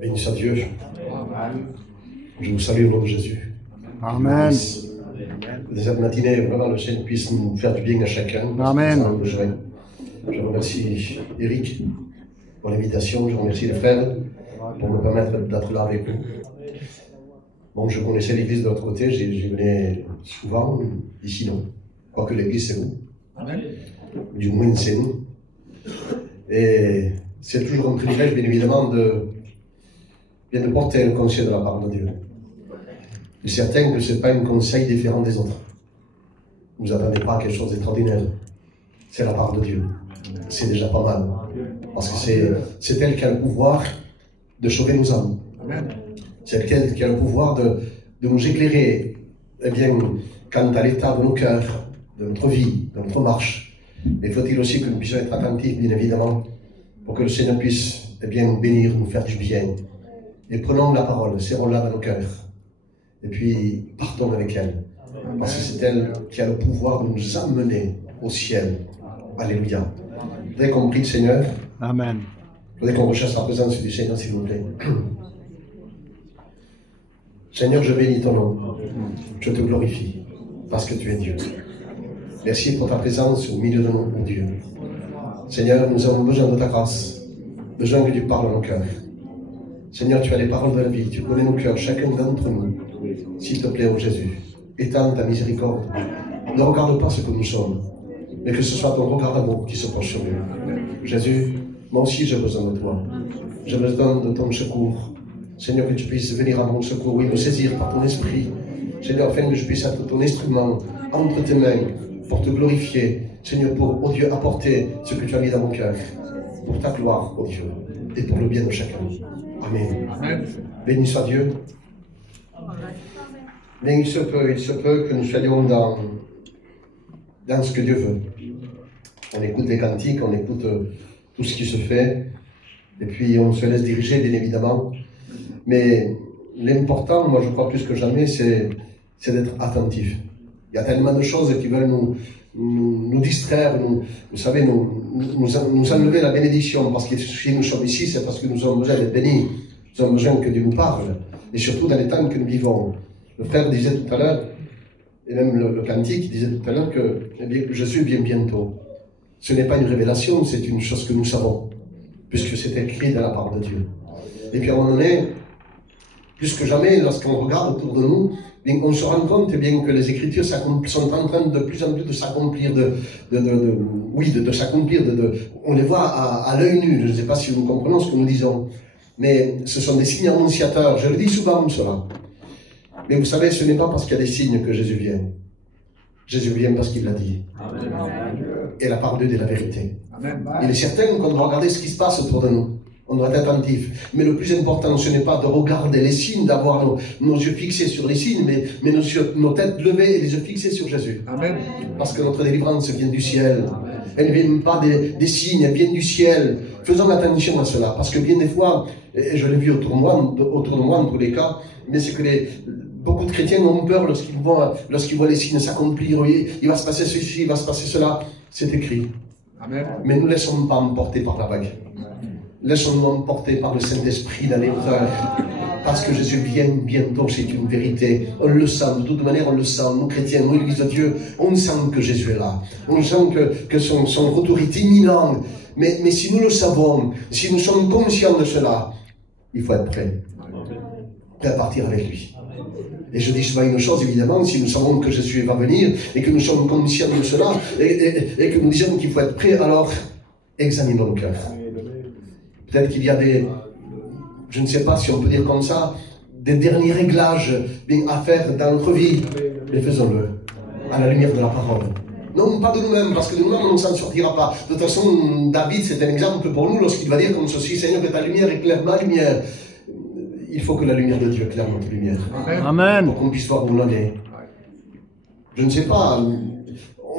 Béni soit Dieu. Je vous salue au nom de Jésus. Amen. De cette matinée, vraiment, le Seigneur puisse nous faire du bien à chacun. Amen. Je remercie Eric pour l'invitation. Je remercie les frères pour me permettre d'être là avec vous. Bon, je connaissais l'église de l'autre côté. J'y venais souvent. Ici, non. Quoique l'église, c'est vous. Amen. Du moins, c'est nous. Et c'est toujours un privilège, bien évidemment, de porter le conseil de la part de Dieu. Je suis certain que ce n'est pas un conseil différent des autres. Ne vous attendez pas à quelque chose d'extraordinaire. C'est la part de Dieu. C'est déjà pas mal. Parce que c'est elle qui a le pouvoir de sauver nos âmes. C'est elle qui a le pouvoir de nous éclairer, eh bien, quant à l'état de nos cœurs, de notre vie, de notre marche. Mais faut-il aussi que nous puissions être attentifs, bien évidemment, pour que le Seigneur puisse, eh bien, nous bénir, nous faire du bien. Et prenons la parole, serrons-la dans nos cœurs. Et puis, partons avec elle. Parce que c'est elle qui a le pouvoir de nous amener au ciel. Alléluia. Vous avez compris le Seigneur? Amen. Je voudrais qu'on recherche la présence du Seigneur, s'il vous plaît. Seigneur, je bénis ton nom. Je te glorifie, parce que tu es Dieu. Merci pour ta présence au milieu de nous, mon Dieu. Seigneur, nous avons besoin de ta grâce, besoin que tu parles à nos cœurs. Seigneur, tu as les paroles de la vie, tu connais nos cœurs, chacun d'entre nous. S'il te plaît, ô Jésus, étends ta miséricorde. Ne regarde pas ce que nous sommes, mais que ce soit ton regard d'amour qui se penche sur nous. Jésus, moi aussi j'ai besoin de toi. J'ai besoin de ton secours. Seigneur, que tu puisses venir à mon secours, oui, me saisir par ton esprit. Seigneur, afin que je puisse être ton instrument entre tes mains pour te glorifier. Seigneur, pour, oh Dieu, apporter ce que tu as mis dans mon cœur. Pour ta gloire, oh Dieu, et pour le bien de chacun. Amen. Amen. Béni soit Dieu. Mais il se peut que nous soyons dans ce que Dieu veut. On écoute les cantiques, on écoute tout ce qui se fait, et puis on se laisse diriger, bien évidemment. Mais l'important, moi je crois plus que jamais, c'est d'être attentif. Il y a tellement de choses qui veulent nous distraire, vous savez, nous enlever la bénédiction, parce que si nous sommes ici, c'est parce que nous avons besoin d'être bénis, nous avons besoin que Dieu nous parle, et surtout dans les temps que nous vivons. Le frère disait tout à l'heure, et même le cantique disait tout à l'heure que, eh bien, Jésus vient bientôt. Ce n'est pas une révélation, c'est une chose que nous savons, puisque c'est écrit dans la parole de Dieu. Et puis à un moment donné, plus que jamais, lorsqu'on regarde autour de nous, bien, on se rend compte bien, que les Écritures sont en train de plus en plus de s'accomplir, de s'accomplir. On les voit à l'œil nu. Je ne sais pas si nous comprenons ce que nous disons, mais ce sont des signes annonciateurs. Je le dis souvent, cela. Mais vous savez, ce n'est pas parce qu'il y a des signes que Jésus vient. Jésus vient parce qu'il l'a dit. Amen. Et la parole de Dieu est la vérité. Amen. Il est certain qu'on doit regarder ce qui se passe autour de nous. On doit être attentif. Mais le plus important, ce n'est pas de regarder les signes, d'avoir nos yeux fixés sur les signes, mais nos têtes levées et les yeux fixés sur Jésus. Amen. Parce que notre délivrance vient du ciel. Amen. Elle ne vient pas des signes, elle vient du ciel. Faisons attention à cela, parce que bien des fois, et je l'ai vu autour de moi en tous les cas, mais c'est que beaucoup de chrétiens ont peur lorsqu'ils voient les signes s'accomplir. Il va se passer ceci, il va se passer cela. C'est écrit. Amen. Mais ne nous laissons pas emporter par la vague. Laissons-nous emporter par le Saint-Esprit dans les hauteurs. Parce que Jésus vient bientôt, c'est une vérité. On le sent, de toute manière on le sent. Nous chrétiens, nous l'Église de Dieu, on sent que Jésus est là. On sent que son retour est imminent. Mais si nous le savons, si nous sommes conscients de cela, il faut être prêt. Prêt à partir avec lui. Et je dis souvent une chose, évidemment, si nous savons que Jésus va venir, et que nous sommes conscients de cela, et que nous disons qu'il faut être prêt, alors examinons le cœur. Peut-être qu'il y a je ne sais pas si on peut dire comme ça, des derniers réglages à faire dans notre vie, mais faisons-le, à la lumière de la parole. Non, pas de nous-mêmes, parce que de nous-mêmes, on ne s'en sortira pas. De toute façon, David, c'est un exemple pour nous, lorsqu'il va dire comme ceci, Seigneur, que ta lumière éclaire ma lumière. Il faut que la lumière de Dieu éclaire notre lumière. Amen. Pour qu'on puisse voir où l'on est. Je ne sais pas,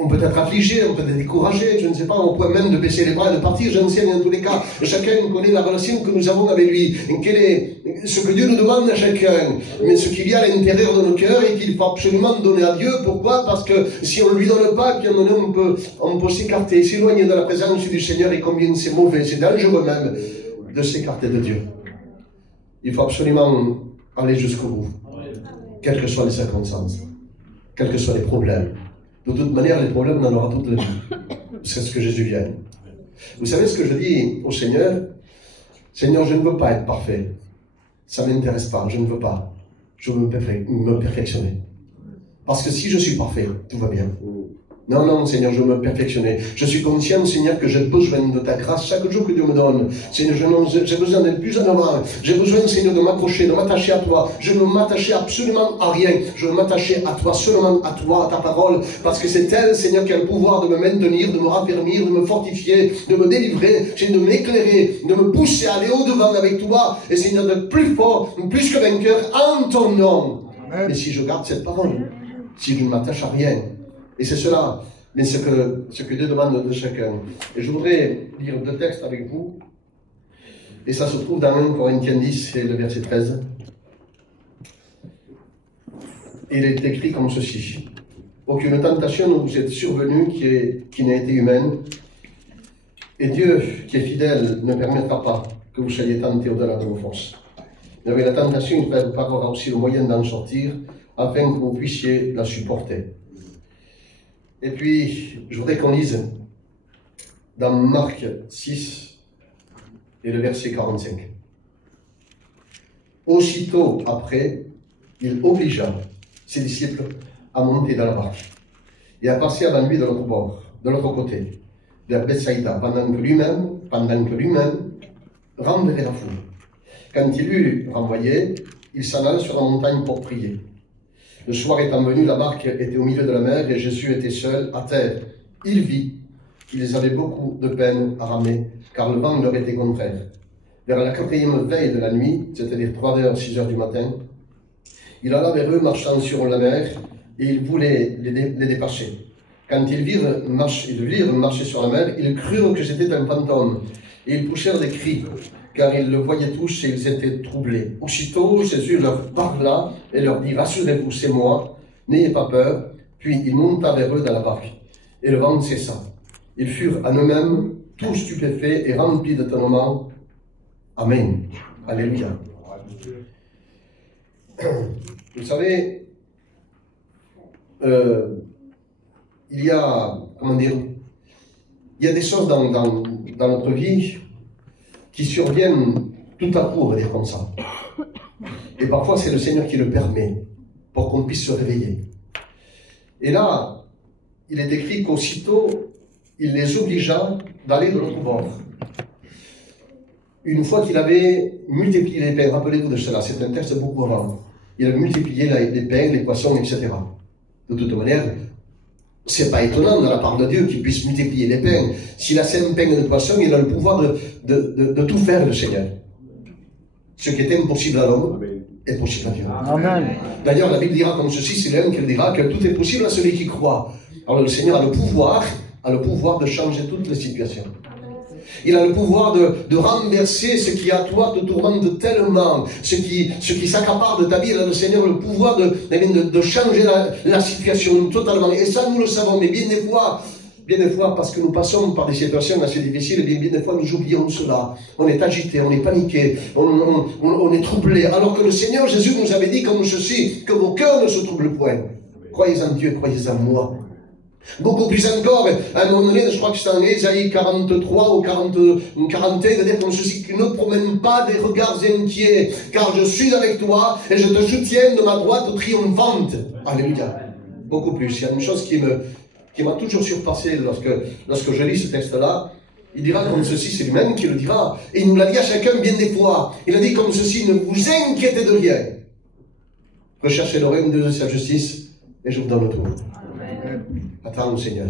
on peut être affligé, on peut être découragé, je ne sais pas, on peut même de baisser les bras et de partir, je ne sais, mais en tous les cas, chacun connaît la relation que nous avons avec lui. Quel est ce que Dieu nous demande à chacun, mais ce qu'il y a à l'intérieur de nos cœurs et qu'il faut absolument donner à Dieu. Pourquoi? Parce que si on ne lui donne pas, puis à un moment donné, on peut s'écarter, s'éloigner de la présence du Seigneur, et combien c'est mauvais, c'est dangereux même de s'écarter de Dieu. il faut absolument aller jusqu'au bout, quelles que soient les circonstances, quels que soient les problèmes. De toute manière, les problèmes, on en aura toute la vie. C'est ce que Jésus vient. Vous savez ce que je dis au Seigneur? Seigneur, je ne veux pas être parfait. Ça ne m'intéresse pas, je ne veux pas. Je veux me perfectionner. Parce que si je suis parfait, tout va bien. Non, non, Seigneur, je veux me perfectionner. Je suis conscient, Seigneur, que j'ai besoin de ta grâce chaque jour que Dieu me donne. Seigneur, j'ai besoin d'être plus en avant. J'ai besoin, Seigneur, de m'accrocher, de m'attacher à toi. Je ne veux m'attacher absolument à rien. Je veux m'attacher à toi, seulement à toi, à ta parole. Parce que c'est elle, Seigneur, qui a le pouvoir de me maintenir, de me raffermir, de me fortifier, de me délivrer, de m'éclairer, de me pousser à aller au-devant avec toi. Et Seigneur, d'être plus fort, plus que vainqueur en ton nom. Mais si je garde cette parole, si je ne m'attache à rien, et c'est cela, mais ce que Dieu demande de chacun. Et je voudrais lire 2 textes avec vous. Et ça se trouve dans 1 Corinthiens 10 et le verset 13. Et il est écrit comme ceci. Aucune tentation ne vous est survenue qui n'a été humaine. Et Dieu, qui est fidèle, ne permettra pas que vous soyez tentés au-delà de vos forces. Mais avec la tentation, il préparera aussi le moyen d'en sortir, afin que vous puissiez la supporter. Et puis, je voudrais qu'on lise dans Marc 6 et le verset 45. Aussitôt après, il obligea ses disciples à monter dans la barque et à passer avant lui de l'autre bord, de l'autre côté, vers Bethsaïda, pendant que lui-même renverrait la foule. Quand il eut renvoyé, il s'en alla sur la montagne pour prier. Le soir étant venu, la barque était au milieu de la mer et Jésus était seul à terre. Il vit qu'ils avaient beaucoup de peine à ramer, car le vent leur était contraire. Vers la 4e veille de la nuit, c'est-à-dire 3h, 6h du matin, il alla vers eux marchant sur la mer et il voulait les dépasser. Quand ils virent marcher sur la mer, ils crurent que c'était un fantôme et ils poussèrent des cris, car ils le voyaient tous et ils étaient troublés. Aussitôt, Jésus leur parla et leur dit « Rassurez-vous, c'est moi, n'ayez pas peur. » Puis il monta vers eux dans la barque, et le vent cessa. Ils furent en eux-mêmes tous stupéfaits et remplis d'étonnement. Amen. Alléluia. Vous savez, il y a des choses dans notre vie qui surviennent tout à coup, on va dire comme ça. Et parfois, c'est le Seigneur qui le permet pour qu'on puisse se réveiller. Et là, il est écrit qu'aussitôt, il les obligea d'aller de l'autre bord. Une fois qu'il avait multiplié les pains, rappelez-vous de cela, c'est un texte beaucoup avant. Il a multiplié les pains, les poissons, etc. De toute manière, c'est pas étonnant de la part de Dieu qu'il puisse multiplier les pains. S'il a 5 pains de poissons, il a le pouvoir de tout faire, le Seigneur. Ce qui est impossible à l'homme est possible à Dieu. Amen. D'ailleurs, la Bible dira comme ceci, c'est l'homme qui dira que tout est possible à celui qui croit. Alors le Seigneur a le pouvoir de changer toutes les situations. Il a le pouvoir de renverser ce qui à toi te tourmente tellement, ce qui s'accapare de ta vie. Il a le Seigneur le pouvoir de changer la situation totalement. Et ça, nous le savons. Mais bien des fois, parce que nous passons par des situations assez difficiles, bien des fois, nous oublions cela. On est agité, on est paniqué, on est troublé. Alors que le Seigneur Jésus nous avait dit comme ceci, que vos cœurs ne se troublent point. Croyez en Dieu, croyez en moi. Beaucoup plus encore, à un moment donné, je crois que c'est en Ésaïe 43 ou 41, de dire comme ceci, ne promène pas des regards inquiets, car je suis avec toi et je te soutiens de ma droite triomphante. Alléluia. Beaucoup plus. Il y a une chose qui m'a toujours surpassé lorsque je lis ce texte-là. Il dira comme ceci, c'est lui-même qui le dira, et il nous l'a dit à chacun bien des fois. Il a dit comme ceci, ne vous inquiétez de rien. Recherchez le règne de sa justice, et je vous donne tout. Attends, Seigneur,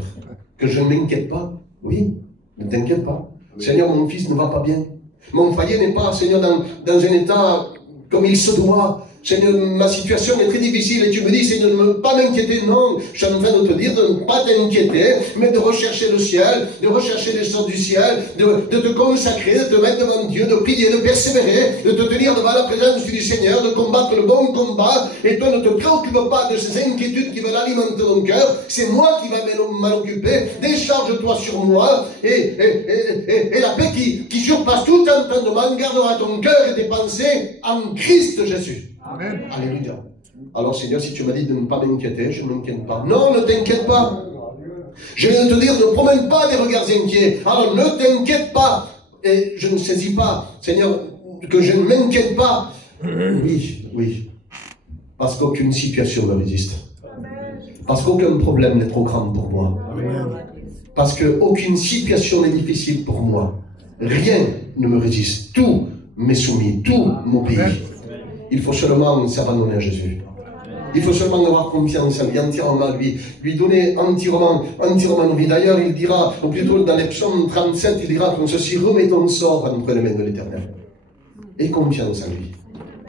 que je ne m'inquiète pas. Oui, ne t'inquiète pas. Seigneur, mon fils ne va pas bien. Mon foyer n'est pas, Seigneur, dans un état comme il se doit. Seigneur, ma situation est très difficile et tu me dis, Seigneur, de ne pas m'inquiéter. Non, je suis en train de te dire de ne pas t'inquiéter, mais de rechercher le ciel, de rechercher les choses du ciel, de te consacrer, de te mettre devant Dieu, de prier, de persévérer, de te tenir devant la présence du Seigneur, de combattre le bon combat, et toi ne te préoccupe pas de ces inquiétudes qui veulent alimenter ton cœur, c'est moi qui vais m'en occuper, décharge-toi sur moi, et la paix qui surpasse tout entendement gardera ton cœur et tes pensées en Christ Jésus. Amen. Alléluia. Alors Seigneur, si tu m'as dit de ne pas m'inquiéter, je ne m'inquiète pas. Non, ne t'inquiète pas. Je viens de te dire, ne promène pas des regards inquiets. Alors ne t'inquiète pas. Et je ne saisis pas, Seigneur, que je ne m'inquiète pas. Oui, oui. Parce qu'aucune situation me résiste. Parce qu'aucun problème n'est trop grand pour moi. Parce qu'aucune situation n'est difficile pour moi. Rien ne me résiste. Tout m'est soumis. Tout m'obéit. Il faut seulement s'abandonner à Jésus. Il faut seulement avoir confiance en lui, entièrement à lui, lui donner entièrement nos vies. D'ailleurs, il dira, ou plutôt dans les psaumes 37, il dira comme ceci, remets ton sort entre les mains de l'Éternel. Et confiance en lui.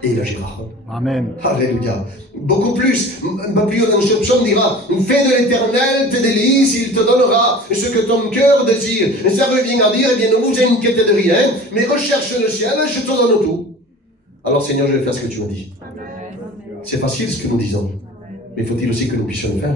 Et il agira. Amen. Alléluia. Beaucoup plus, un peu plus haut dans ce psaume dira, fais de l'Éternel tes délices, il te donnera ce que ton cœur désire. Et ça revient à dire, eh bien, ne vous inquiétez de rien, mais recherche le ciel, je te donne tout. Alors Seigneur, je vais faire ce que tu m'as dit. C'est facile ce que nous disons, mais faut-il aussi que nous puissions le faire?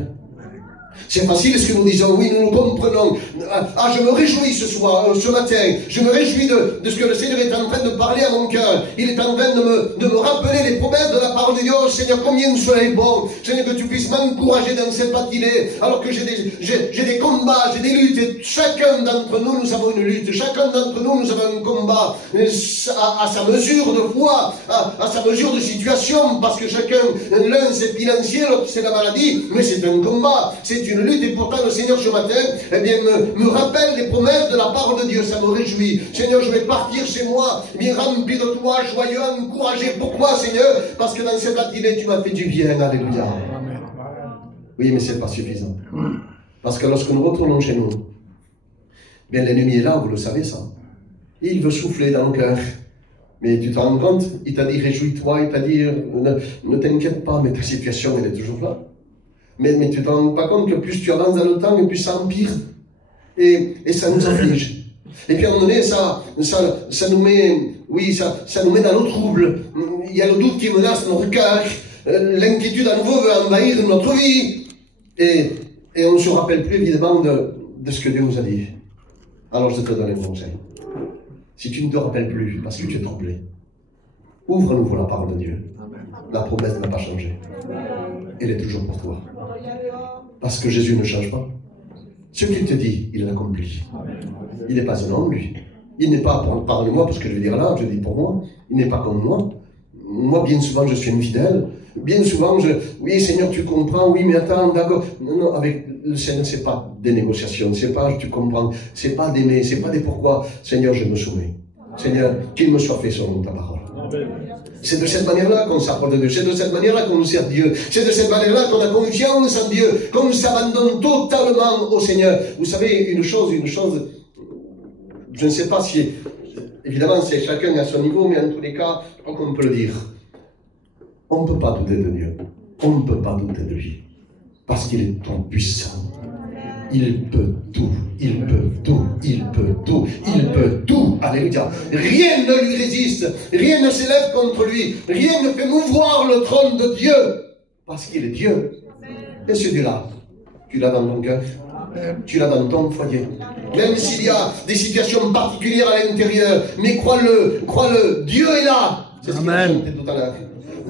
C'est facile ce que nous disons, oui, nous nous comprenons. Ah, je me réjouis ce matin, je me réjouis de ce que le Seigneur est en train de parler à mon cœur. Il est en train de me rappeler les promesses de la parole de Dieu. Oh, Seigneur, combien cela est bon. Seigneur, que tu puisses m'encourager dans cette matinée, alors que j'ai des combats, j'ai des luttes, et chacun d'entre nous, nous avons une lutte, chacun d'entre nous, nous avons un combat, à sa mesure de foi, à sa mesure de situation, parce que chacun, l'un c'est financier, l'autre c'est la maladie, mais c'est un combat, c'est une lutte, et pourtant le Seigneur ce matin, eh bien, me rappelle les promesses de la parole de Dieu, ça me réjouit. Seigneur, je vais partir chez moi, bien rempli de toi, joyeux, encouragé. Pourquoi, Seigneur? Parce que dans cette matinée, tu m'as fait du bien, alléluia. Oui, mais c'est pas suffisant. Parce que lorsque nous retournons chez nous, bien l'ennemi est là, vous le savez ça. Il veut souffler dans le cœur. Mais tu te rends compte, il t'a dit réjouis-toi, il t'a dit ne t'inquiète pas, mais ta situation elle est toujours là. Mais tu ne te rends pas compte que plus tu avances dans le temps, et plus ça empire. Et ça nous afflige. Et puis à un moment donné, ça nous met, oui, ça nous met dans le trouble. Il y a le doute qui menace notre cœur. L'inquiétude à nouveau veut envahir notre vie. Et on ne se rappelle plus évidemment de ce que Dieu nous a dit. Alors je te donne un conseil. Si tu ne te rappelles plus parce que tu es troublé, ouvre à nouveau la parole de Dieu. La promesse ne va pas changer. Elle est toujours pour toi. Parce que Jésus ne change pas. Ce qu'il te dit, il l'accomplit. Il n'est pas un homme, lui. Il n'est pas, pardonnez-moi parce que je vais dire là, je dis pour moi, il n'est pas comme moi. Moi, bien souvent, je suis infidèle. Bien souvent, oui, Seigneur, tu comprends, oui, mais attends, d'accord. Non, avec le Seigneur, c'est pas des négociations, c'est pas, tu comprends, c'est pas des mais, c'est pas des pourquoi. Seigneur, je me soumets. Seigneur, qu'il me soit fait selon ta parole. C'est de cette manière-là qu'on s'approche de Dieu. C'est de cette manière-là qu'on sert Dieu. C'est de cette manière-là qu'on a confiance en Dieu. Qu'on s'abandonne totalement au Seigneur. Vous savez, une chose, je ne sais pas si, évidemment, c'est chacun à son niveau, mais en tous les cas, je crois qu'on peut le dire. On ne peut pas douter de Dieu. On ne peut pas douter de lui. Parce qu'il est tout puissant. Il peut tout, il peut tout, il peut tout, il peut tout. Alléluia. Rien ne lui résiste, rien ne s'élève contre lui, rien ne fait mouvoir le trône de Dieu, parce qu'il est Dieu. Et ce Dieu-là, tu l'as dans ton cœur, tu l'as dans ton foyer. Même s'il y a des situations particulières à l'intérieur, mais crois-le, Dieu est là. C'est ce qu'il a chanté tout à l'heure.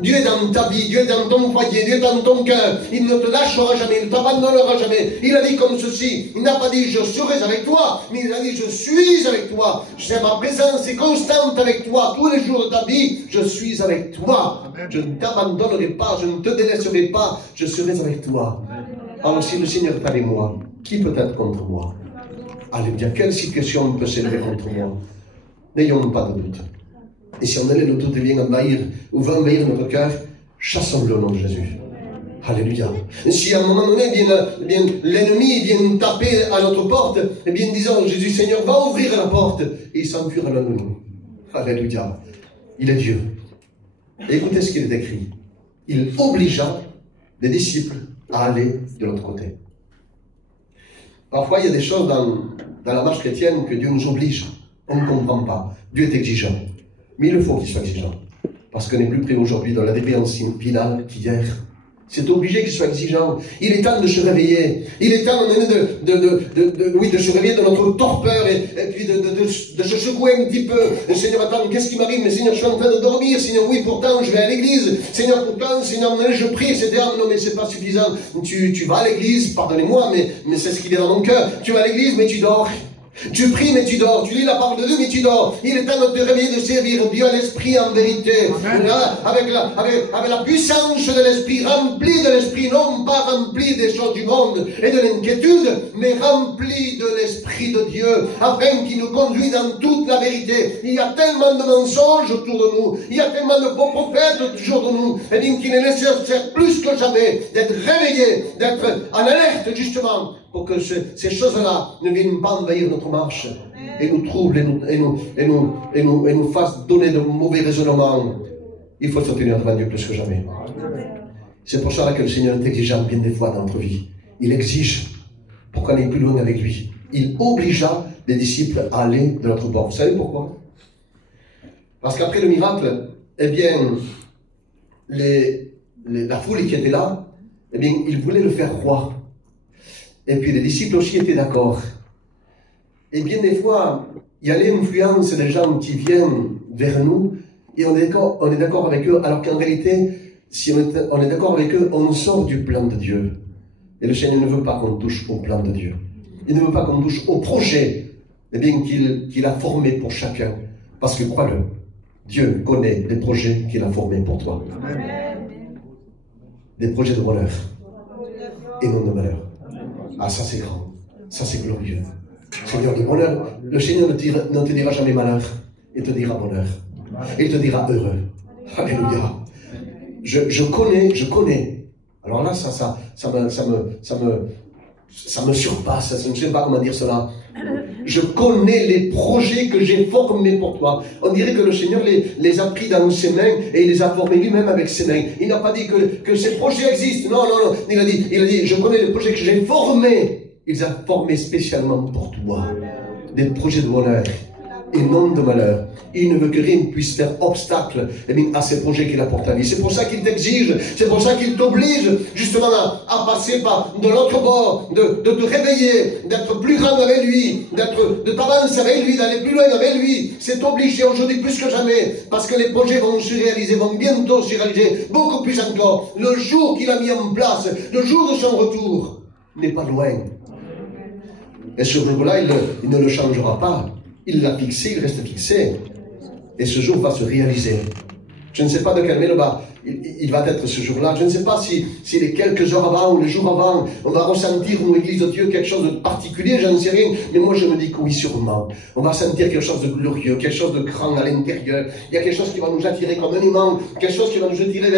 Dieu est dans ta vie, Dieu est dans ton foyer, Dieu est dans ton cœur. Il ne te lâchera jamais, il ne t'abandonnera jamais. Il a dit comme ceci, il n'a pas dit je serai avec toi, mais il a dit je suis avec toi. Ma présence est constante avec toi tous les jours de ta vie. Je suis avec toi. Je ne t'abandonnerai pas, je ne te délaisserai pas, je serai avec toi. Alors si le Seigneur est avec moi, qui peut être contre moi? Alléluia, quelle situation peut s'élever contre moi? N'ayons pas de doute. Et si on allait le doute vient envahir, ou va envahir notre cœur, chassons-le au nom de Jésus. Alléluia. Si à un moment donné, l'ennemi vient taper à notre porte, et bien disons, Jésus Seigneur, va ouvrir la porte, et il s'enfuira l'un de nous. Alléluia. Il est Dieu. Et écoutez ce qu'il est écrit. Il obligea les disciples à aller de l'autre côté. Parfois, il y a des choses dans la marche chrétienne que Dieu nous oblige. On ne comprend pas. Dieu est exigeant. Mais il faut qu'il soit exigeant. Parce qu'on est plus près aujourd'hui dans la déviance finale qu'hier. C'est obligé qu'il soit exigeant. Il est temps de se réveiller. Il est temps de se réveiller de notre torpeur et puis de se secouer un petit peu. Et Seigneur, attends, qu'est-ce qui m'arrive? Mais Seigneur, je suis en train de dormir. Seigneur, oui, pourtant, je vais à l'église. Seigneur, pourtant, Seigneur, je prie, etc. Non, mais c'est pas suffisant. Tu vas à l'église, pardonnez-moi, mais c'est ce qu'il y a dans mon cœur. Tu vas à l'église, mais tu dors. Tu pries mais tu dors, tu lis la parole de Dieu mais tu dors. Il est temps de te réveiller, de servir Dieu à l'esprit en vérité. Là, avec la puissance de l'esprit, rempli de l'esprit, non pas rempli des choses du monde et de l'inquiétude, mais rempli de l'esprit de Dieu, afin qu'il nous conduise dans toute la vérité. Il y a tellement de mensonges autour de nous, il y a tellement de faux prophètes autour de nous, et bien qu'il est nécessaire plus que jamais d'être réveillé, d'être en alerte justement, pour que ces choses-là ne viennent pas envahir notre marche et nous troublent et nous fassent donner de mauvais raisonnements. Il faut se tenir devant Dieu plus que jamais. C'est pour ça que le Seigneur est exigeant bien des fois dans notre vie. Il exige pour qu'on aille plus loin avec lui. Il obligea les disciples à aller de l'autre bord. Vous savez pourquoi? Parce qu'après le miracle, eh bien, la foule qui était là, eh bien, ils voulaient le faire roi. Et puis les disciples aussi étaient d'accord. Et bien des fois, il y a l'influence des gens qui viennent vers nous, et on est d'accord avec eux, alors qu'en réalité, si on est d'accord avec eux, on sort du plan de Dieu. Et le Seigneur ne veut pas qu'on touche au plan de Dieu. Il ne veut pas qu'on touche au projet, eh bien, qu'il a formé pour chacun. Parce que crois-le, Dieu connaît les projets qu'il a formés pour toi. Amen. Des projets de bonheur et non de malheur. Ah, ça c'est grand, ça c'est glorieux. Seigneur, le bonheur, le Seigneur ne te dira jamais malheur, il te dira bonheur. Il te dira heureux. Alléluia. Je connais. Alors là, ça me surpasse, je ne sais pas comment dire cela. Je connais les projets que j'ai formés pour toi. On dirait que le Seigneur les a pris dans ses mains et il les a formés lui-même avec ses mains. Il n'a pas dit que ces projets existent. Non. Il a dit, je connais les projets que j'ai formés. Il les a formés spécialement pour toi. Des projets de bonheur et non de malheur. Il ne veut que rien puisse faire obstacle à ces projets qu'il a pour ta vie. C'est pour ça qu'il t'exige, c'est pour ça qu'il t'oblige justement à passer par de l'autre bord, de te réveiller, d'être plus grand avec lui, de t'avancer avec lui, d'aller plus loin avec lui. C'est obligé aujourd'hui plus que jamais, parce que les projets vont se réaliser, vont bientôt se réaliser, beaucoup plus encore. Le jour qu'il a mis en place, le jour de son retour, n'est pas loin. Et ce jour-là, il ne le changera pas. Il l'a fixé, il reste fixé. Et ce jour va se réaliser. Je ne sais pas de quelle manière il va être ce jour-là. Je ne sais pas si les quelques heures avant ou les jours avant, on va ressentir, nous, Église de Dieu, quelque chose de particulier, j'en sais rien. Mais moi, je me dis que oui, sûrement. On va sentir quelque chose de glorieux, quelque chose de grand à l'intérieur. Il y a quelque chose qui va nous attirer comme un aimant, quelque chose qui va nous attirer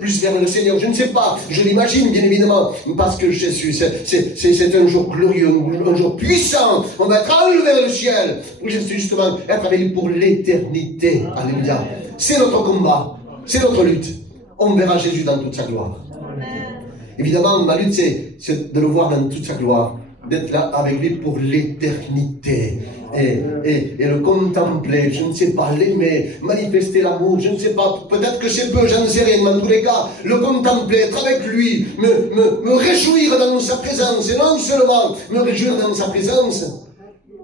plus vers le Seigneur. Je ne sais pas. Je l'imagine, bien évidemment. Parce que Jésus, c'est un jour glorieux, un jour puissant. On va être enlevé vers le ciel. Pour justement être avec lui pour l'éternité. Alléluia. C'est notre combat. C'est notre lutte. On verra Jésus dans toute sa gloire. Amen. Évidemment, ma lutte, c'est de le voir dans toute sa gloire, d'être là avec lui pour l'éternité, et le contempler, je ne sais pas, l'aimer, manifester l'amour, je ne sais pas, peut-être que c'est peu, j'en sais rien, mais en tous les cas, le contempler, être avec lui, me réjouir dans sa présence, et non seulement me réjouir dans sa présence,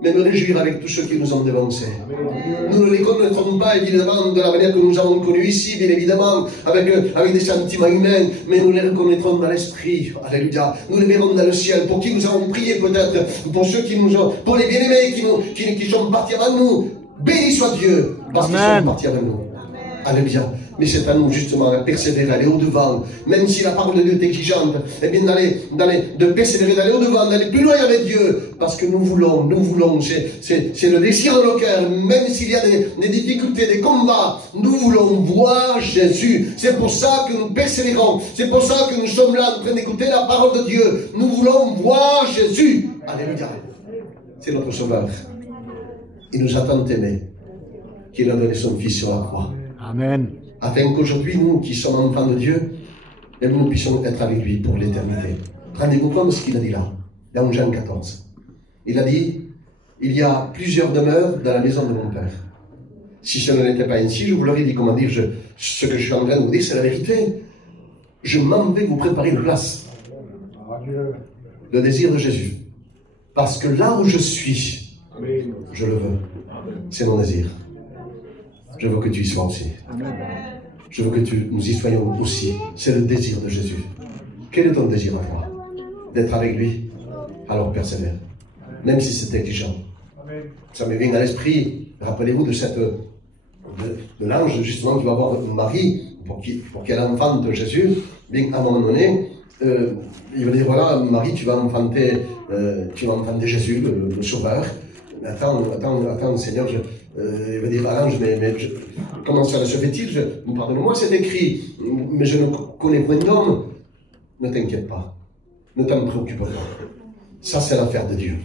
mais me réjouir avec tous ceux qui nous ont dévancés. Nous ne les connaîtrons pas évidemment de la manière que nous avons connu ici, bien évidemment, avec des sentiments humains, mais nous les reconnaîtrons dans l'esprit. Alléluia. Nous les verrons dans le ciel, pour qui nous avons prié peut-être, pour ceux qui nous ont, pour les bien-aimés qui sont partis avant nous. Béni soit Dieu, parce qu'ils sont partis avant nous. Alléluia. Mais c'est à nous justement de persévérer, aller au-devant, même si la parole de Dieu est exigeante, eh bien de persévérer, d'aller au-devant, d'aller plus loin avec Dieu, parce que nous voulons, c'est le désir de nos cœurs, même s'il y a des difficultés, des combats, nous voulons voir Jésus. C'est pour ça que nous persévérons, c'est pour ça que nous sommes là en train d'écouter la parole de Dieu. Nous voulons voir Jésus. Alléluia. C'est notre Sauveur. Il nous a tant aimés qu'il a donné son Fils sur la croix. Amen. Afin qu'aujourd'hui, nous qui sommes enfants de Dieu, nous puissions être avec lui pour l'éternité. Rendez-vous compte de ce qu'il a dit là, dans Jean 14. Il a dit, il y a plusieurs demeures dans la maison de mon Père. Si ce n'était pas ainsi, je vous l'aurais dit, comment dire, ce que je suis en train de vous dire, c'est la vérité. Je m'en vais vous préparer une place. Le désir de Jésus. Parce que là où je suis, je le veux. C'est mon désir. Je veux que tu y sois aussi. Je veux que nous y soyons aussi. C'est le désir de Jésus. Quel est ton désir à toi? D'être avec lui? Alors persévère. Même si c'est exigeant. Ça me vient à l'esprit, rappelez-vous de l'ange justement qui va voir Marie pour qu'elle enfante Jésus. Bien, à un moment donné, il va dire, voilà, Marie, tu vas enfanter Jésus, le Sauveur. Attends, Seigneur, il va dire à l'ange, mais comment ça se fait-il? Pardonne-moi, c'est écrit, mais je ne connais point d'homme. Ne t'inquiète pas, ne t'en préoccupe pas. Ça, c'est l'affaire de Dieu.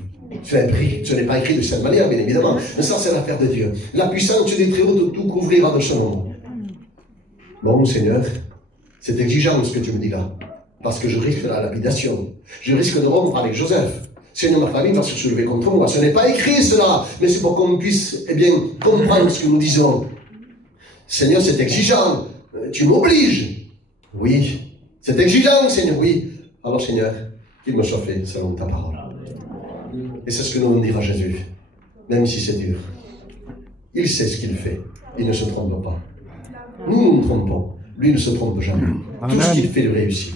Ce n'est pas écrit de cette manière, bien évidemment, mais ça, c'est l'affaire de Dieu. La puissance des Très-Hauts de tout couvrira de son nom. Bon, Seigneur, c'est exigeant ce que tu me dis là, parce que je risque la lapidation. Je risque de rompre avec Joseph. Seigneur, ma famille va se soulever contre moi. Ce n'est pas écrit cela, mais c'est pour qu'on puisse, bien, comprendre ce que nous disons. Seigneur, c'est exigeant. Tu m'obliges. Oui. C'est exigeant, Seigneur, oui. Alors, Seigneur, qu'il me soit fait selon ta parole. Et c'est ce que nous allons dire à Jésus, même si c'est dur. Il sait ce qu'il fait. Il ne se trompe pas. Nous nous trompons. Lui ne se trompe jamais. Tout ce qu'il fait, il réussit.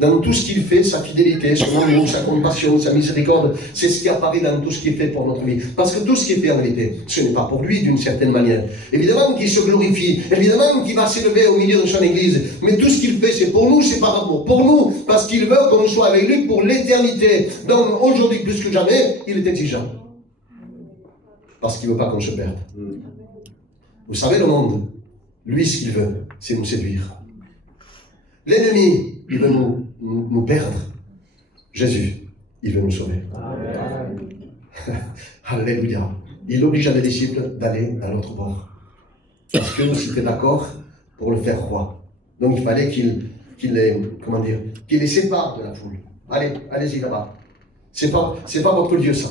Dans tout ce qu'il fait, sa fidélité, son amour, sa compassion, sa miséricorde, c'est ce qui apparaît dans tout ce qu'il fait pour notre vie. Parce que tout ce qu'il fait en réalité, ce n'est pas pour lui d'une certaine manière. Évidemment qu'il se glorifie, évidemment qu'il va s'élever au milieu de son église, mais tout ce qu'il fait, c'est pour nous, c'est par amour. Pour nous, parce qu'il veut qu'on soit avec lui pour l'éternité. Donc aujourd'hui, plus que jamais, il est exigeant. Parce qu'il ne veut pas qu'on se perde. Vous savez, le monde, lui, ce qu'il veut, c'est nous séduire. L'ennemi, il veut nous perdre. Jésus, il veut nous sauver. Alléluia. Il oblige les disciples d'aller à l'autre bord. Parce que nous étaient d'accord pour le faire roi. Donc il fallait qu'il les sépare de la foule. Allez-y là-bas. C'est pas votre Dieu, ça.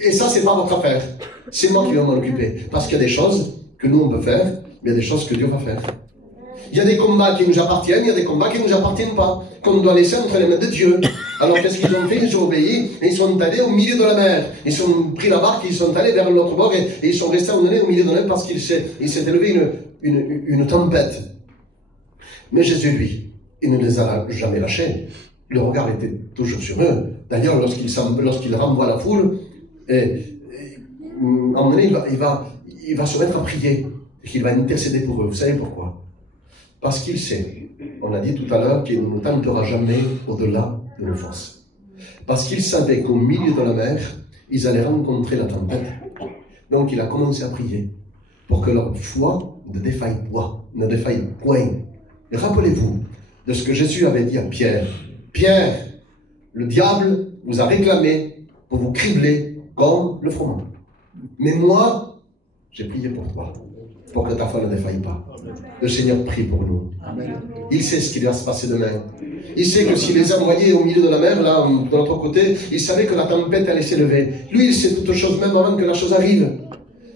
Et ça, c'est pas votre affaire. C'est moi qui vais m'en occuper. Parce qu'il y a des choses que nous, on peut faire, mais il y a des choses que Dieu va faire. Il y a des combats qui nous appartiennent, il y a des combats qui ne nous appartiennent pas, qu'on doit laisser entre les mains de Dieu. Alors qu'est-ce qu'ils ont fait? Ils ont obéi et ils sont allés au milieu de la mer. Ils ont pris la barque, ils sont allés vers l'autre bord et ils sont restés au milieu de la mer parce qu'il s'est élevé une tempête. Mais Jésus, lui, il ne les a jamais lâchés. Le regard était toujours sur eux. D'ailleurs, lorsqu'il renvoie la foule, à un moment donné, il va se mettre à prier et qu'il va intercéder pour eux. Vous savez pourquoi? Parce qu'il sait, on a dit tout à l'heure, qu'il ne nous tentera jamais au-delà de nos forces. Parce qu'il savait qu'au milieu de la mer, ils allaient rencontrer la tempête. Donc il a commencé à prier pour que leur foi ne défaille point. Et rappelez-vous de ce que Jésus avait dit à Pierre. Pierre, le diable vous a réclamé pour vous cribler comme le froment. Mais moi, j'ai prié pour toi, pour que ta foi ne défaille pas. Le Seigneur prie pour nous. Il sait ce qui va se passer demain. Il sait que s'il les a noyés au milieu de la mer, là, de l'autre côté, il savait que la tempête allait s'élever. Lui, il sait toutes choses, même avant que la chose arrive.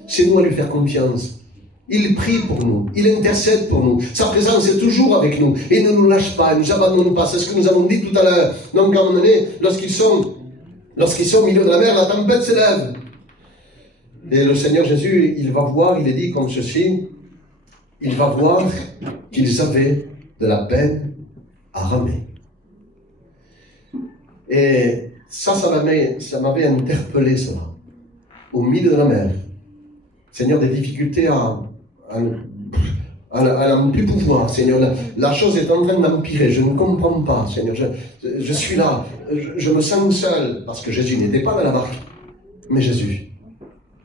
C'est nous à lui faire confiance. Il prie pour nous. Il intercède pour nous. Sa présence est toujours avec nous. Et il ne nous lâche pas, il ne nous abandonne pas. C'est ce que nous avons dit tout à l'heure. Donc, à un moment donné, lorsqu'ils sont au milieu de la mer, la tempête s'élève. Et le Seigneur Jésus, il va voir, il est dit comme ceci, il va voir qu'ils avaient de la peine à ramer. Et ça m'avait interpellé, cela. Au milieu de la mer. Seigneur, des difficultés à ne plus pouvoir. Seigneur, la chose est en train d'empirer. Je ne comprends pas, Seigneur. Je suis là. Je me sens seul. Parce que Jésus n'était pas dans la barque. Mais Jésus,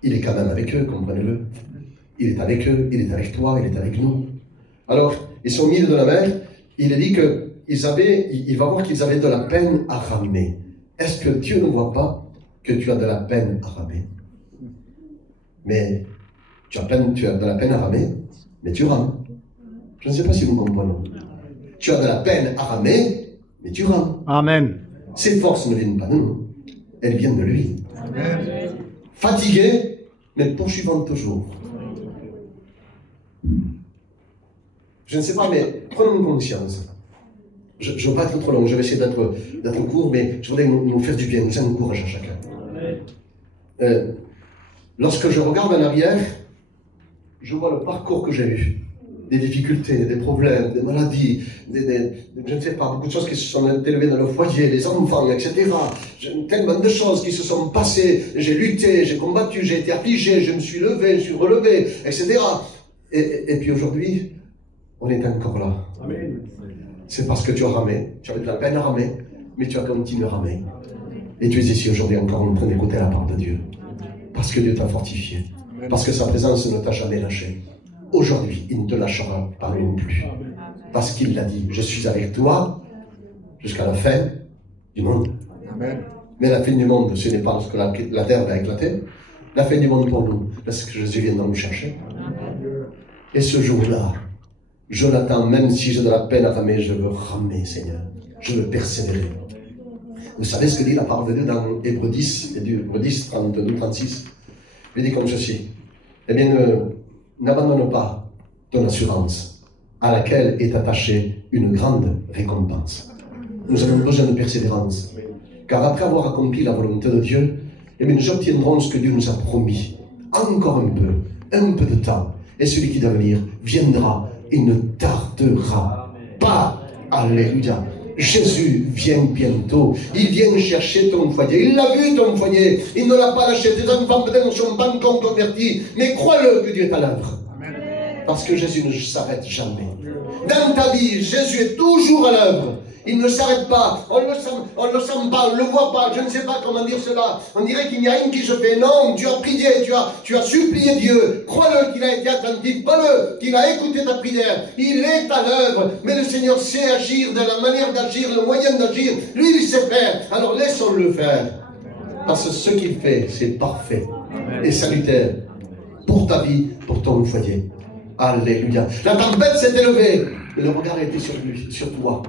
il est quand même avec eux, comprenez-le. Il est avec eux, il est avec toi, il est avec nous. Alors, ils sont au milieu de la mer. Il est dit il va voir qu'ils avaient de la peine à ramer. Est-ce que Dieu ne voit pas que tu as de la peine à ramer? Mais tu as de la peine à ramer, mais tu rames. Je ne sais pas si vous comprenez. Tu as de la peine à ramer, mais tu rames. Amen. Ces forces ne viennent pas de nous. Elles viennent de lui. Amen. Fatigué, mais poursuivant toujours. Je ne sais pas, mais prenons conscience. Je ne veux pas être trop long, je vais essayer d'être court, mais je voudrais nous faire du bien, nous encourager à chacun. Lorsque je regarde en arrière, je vois le parcours que j'ai eu. Des difficultés, des problèmes, des maladies, je ne sais pas, beaucoup de choses qui se sont élevées dans le foyer, les enfants, etc. Tellement de choses qui se sont passées. J'ai lutté, j'ai combattu, j'ai été affligé, je me suis levé, je suis relevé, etc. Et puis aujourd'hui, on est encore là. Amen. C'est parce que tu as ramé, tu avais de la peine à ramer, mais tu as continué à ramer. Et tu es ici aujourd'hui encore en train d'écouter la part de Dieu. Parce que Dieu t'a fortifié. Parce que sa présence ne t'a jamais lâché. Aujourd'hui, il ne te lâchera pas non plus. Parce qu'il l'a dit, je suis avec toi jusqu'à la fin du monde. Amen. Mais la fin du monde, ce n'est pas lorsque la terre va éclater. La fin du monde pour nous, parce que Jésus viendra nous chercher. Et ce jour-là, je l'attends, même si j'ai de la peine à ramer, je veux ramer, Seigneur. Je veux persévérer. Vous savez ce que dit la parole de Dieu dans Hébreux 10, Hébreux 10, 32, 36? Il dit comme ceci. Eh bien, n'abandonne pas ton assurance, à laquelle est attachée une grande récompense. Nous avons besoin de persévérance. Car après avoir accompli la volonté de Dieu, eh bien, nous obtiendrons ce que Dieu nous a promis. Encore un peu de temps. Et celui qui doit venir viendra. Il ne tardera pas. Alléluia. Jésus vient bientôt. Il vient chercher ton foyer. Il l'a vu, ton foyer. Il ne l'a pas lâché. Tes enfants peut-être ne sont pas encore convertis. Mais crois-le que Dieu est à l'œuvre. Parce que Jésus ne s'arrête jamais. Dans ta vie, Jésus est toujours à l'œuvre. Il ne s'arrête pas. On ne le sent pas, on ne le voit pas. Je ne sais pas comment dire cela. On dirait qu'il n'y a rien qui se fait. Non, tu as prié, tu as supplié Dieu. Crois-le qu'il a été attentif. Crois-le qu'il a écouté ta prière. Il est à l'œuvre. Mais le Seigneur sait agir de la manière d'agir, le moyen d'agir. Lui, il sait faire. Alors laissons-le faire. Parce que ce qu'il fait, c'est parfait et salutaire pour ta vie, pour ton foyer. Alléluia. La tempête s'est élevée. Le regard était sur lui, sur toi.